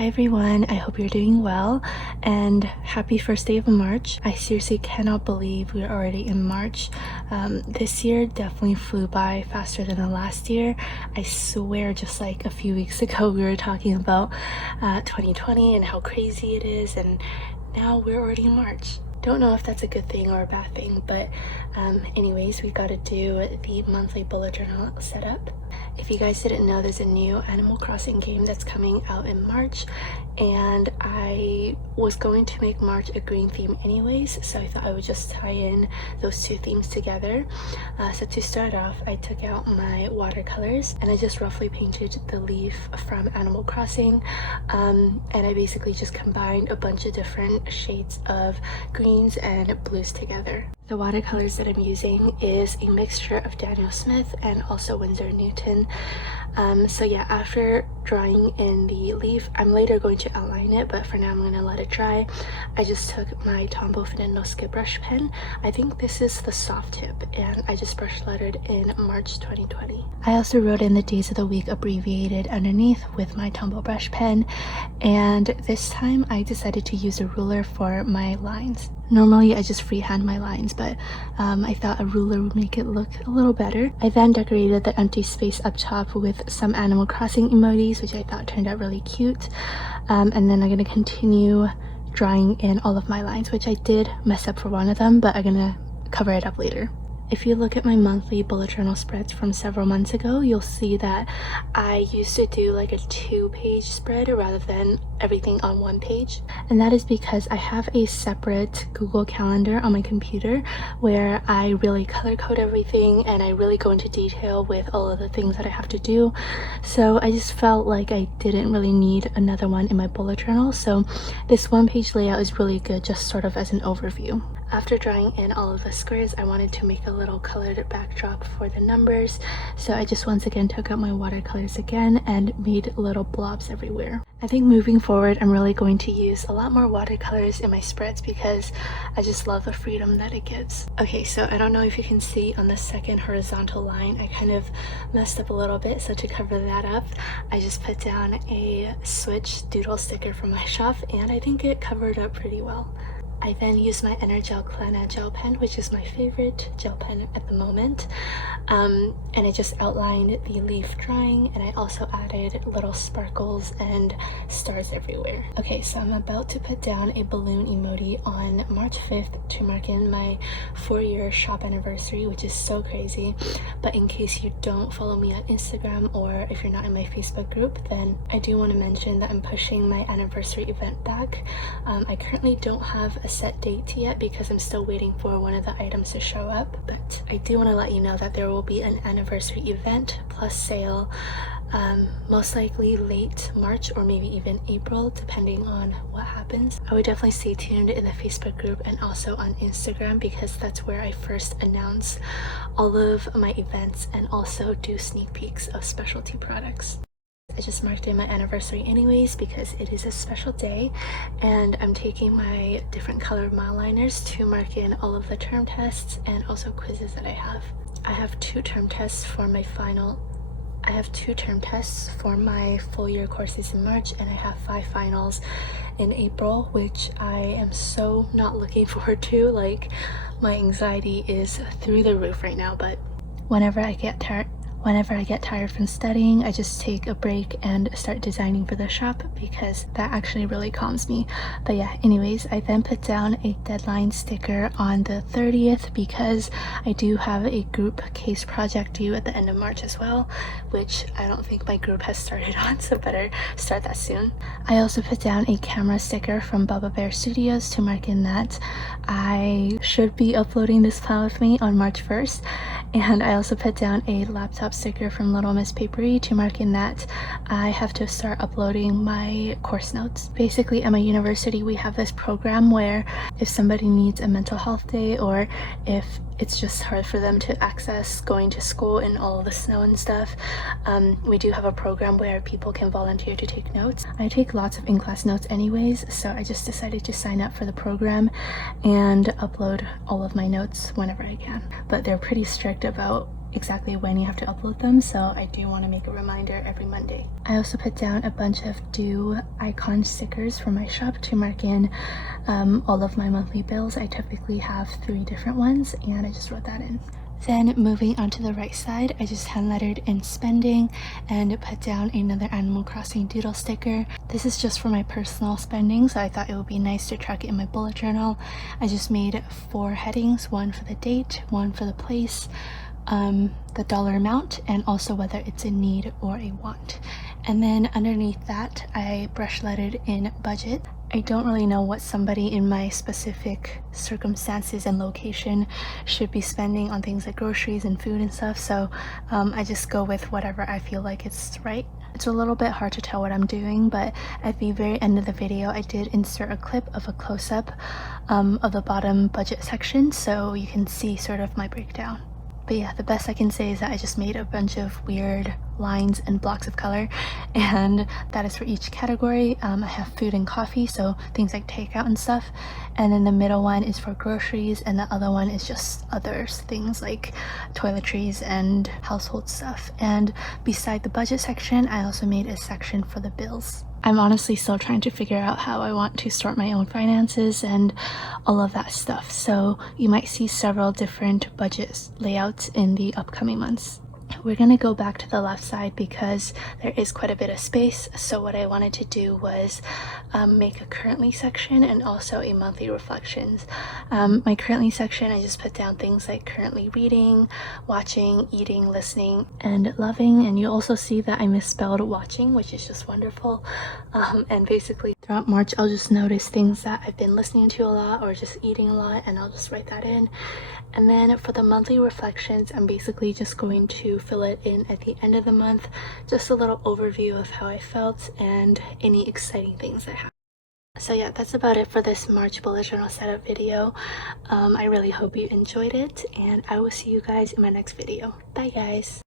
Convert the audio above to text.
Hi everyone, I hope you're doing well and happy first day of March. I seriously cannot believe we're already in March. This year definitely flew by faster than the last year. I swear just like a few weeks ago we were talking about 2020 and how crazy it is, and now we're already in March. Don't know if that's a good thing or a bad thing, but anyways, we got to do the monthly bullet journal setup. If you guys didn't know, there's a new Animal Crossing game that's coming out in March, and I was going to make March a green theme anyways, so I thought I would just tie in those two themes together. So to start off, I took out my watercolors and I just roughly painted the leaf from Animal Crossing, and I basically just combined a bunch of different shades of greens and blues together. The watercolors that I'm using is a mixture of Daniel Smith and also Winsor Newton. So yeah, after drawing in the leaf, I'm later going to outline it, but for now I'm going to let it dry. I just took my Tombow Finenosuke brush pen. I think this is the soft tip, and I just brush lettered in March 2020. I also wrote in the days of the week abbreviated underneath with my Tombow brush pen, and this time I decided to use a ruler for my lines. Normally I just freehand my lines, but I thought a ruler would make it look a little better. I then decorated the empty space up top with some Animal Crossing emojis, which I thought turned out really cute. And then I'm going to continue drawing in all of my lines, which I did mess up for one of them, but I'm going to cover it up later. If you look at my monthly bullet journal spreads from several months ago, you'll see that I used to do like a 2-page spread rather than everything on 1 page. And that is because I have a separate Google Calendar on my computer where I really color code everything and I really go into detail with all of the things that I have to do. So I just felt like I didn't really need another one in my bullet journal. So this 1-page layout is really good, just sort of as an overview. After drawing in all of the squares, I wanted to make a little colored backdrop for the numbers, so I just once again took out my watercolors again and made little blobs everywhere. I think moving forward, I'm really going to use a lot more watercolors in my spreads because I just love the freedom that it gives. Okay, so I don't know if you can see on the second horizontal line, I kind of messed up a little bit, so to cover that up, I just put down a Switch doodle sticker from my shop, and I think it covered up pretty well. I then used my Energel Clena gel pen, which is my favorite gel pen at the moment, and I just outlined the leaf drawing, and I also added little sparkles and stars everywhere. Okay, so I'm about to put down a balloon emoji on March 5th to mark in my 4-year shop anniversary, which is so crazy. But in case you don't follow me on Instagram, or if you're not in my Facebook group, then I do want to mention that I'm pushing my anniversary event back. I currently don't have a set date yet because I'm still waiting for one of the items to show up, but I do want to let you know that there will be an anniversary event plus sale, most likely late March or maybe even April, depending on what happens. I would definitely stay tuned in the Facebook group and also on Instagram because that's where I first announce all of my events and also do sneak peeks of specialty products. I just marked in my anniversary anyways because it is a special day, and I'm taking my different colored Mildliners to mark in all of the term tests and also quizzes that I have. I have 2 term tests for my full year courses in March, and I have 5 finals in April, which I am so not looking forward to. Like, my anxiety is through the roof right now, but whenever I get tired from studying, I just take a break and start designing for the shop because that actually really calms me. But yeah, anyways, I then put down a deadline sticker on the 30th because I do have a group case project due at the end of March as well, which I don't think my group has started on, so better start that soon. I also put down a camera sticker from Bubba Bear Studios to mark in that I should be uploading this plan with me on March 1st. And I also put down a laptop sticker from Little Miss Papery to mark in that I have to start uploading my course notes. Basically, at my university, we have this program where if somebody needs a mental health day, or if it's just hard for them to access going to school in all of the snow and stuff, we do have a program where people can volunteer to take notes. I take lots of in-class notes anyways, so I just decided to sign up for the program and upload all of my notes whenever I can. But they're pretty strict about exactly when you have to upload them, so I do want to make a reminder every Monday. I also put down a bunch of do icon stickers for my shop to mark in all of my monthly bills. I typically have 3 different ones, and I just wrote that in. Then moving on to the right side, I just hand lettered in spending and put down another Animal Crossing doodle sticker. This is just for my personal spending, so I thought it would be nice to track it in my bullet journal. I just made 4 headings, one for the date, one for the place, the dollar amount, and also whether it's a need or a want. And then underneath that, I brush lettered in budget. I don't really know what somebody in my specific circumstances and location should be spending on things like groceries and food and stuff, so I just go with whatever I feel like it's right. It's a little bit hard to tell what I'm doing, but at the very end of the video I did insert a clip of a close-up of the bottom budget section, so you can see sort of my breakdown. But yeah, the best I can say is that I just made a bunch of weird lines and blocks of color, and that is for each category. I have food and coffee, so things like takeout and stuff, and then the middle one is for groceries, and the other one is just others, things like toiletries and household stuff. And beside the budget section, I also made a section for the bills. I'm honestly still trying to figure out how I want to start my own finances and all of that stuff, so you might see several different budget layouts in the upcoming months. We're gonna go back to the left side because there is quite a bit of space, so what I wanted to do was make a currently section and also a monthly reflections. My currently section, I just put down things like currently reading, watching, eating, listening, and loving. And you'll also see that I misspelled watching, which is just wonderful. And basically throughout March, I'll just notice things that I've been listening to a lot or just eating a lot, and I'll just write that in. And then for the monthly reflections, I'm basically just going to fill it in at the end of the month, just a little overview of how I felt and any exciting things that happened. So yeah, that's about it for this March bullet journal setup video. I really hope you enjoyed it, and I will see you guys in my next video. Bye guys.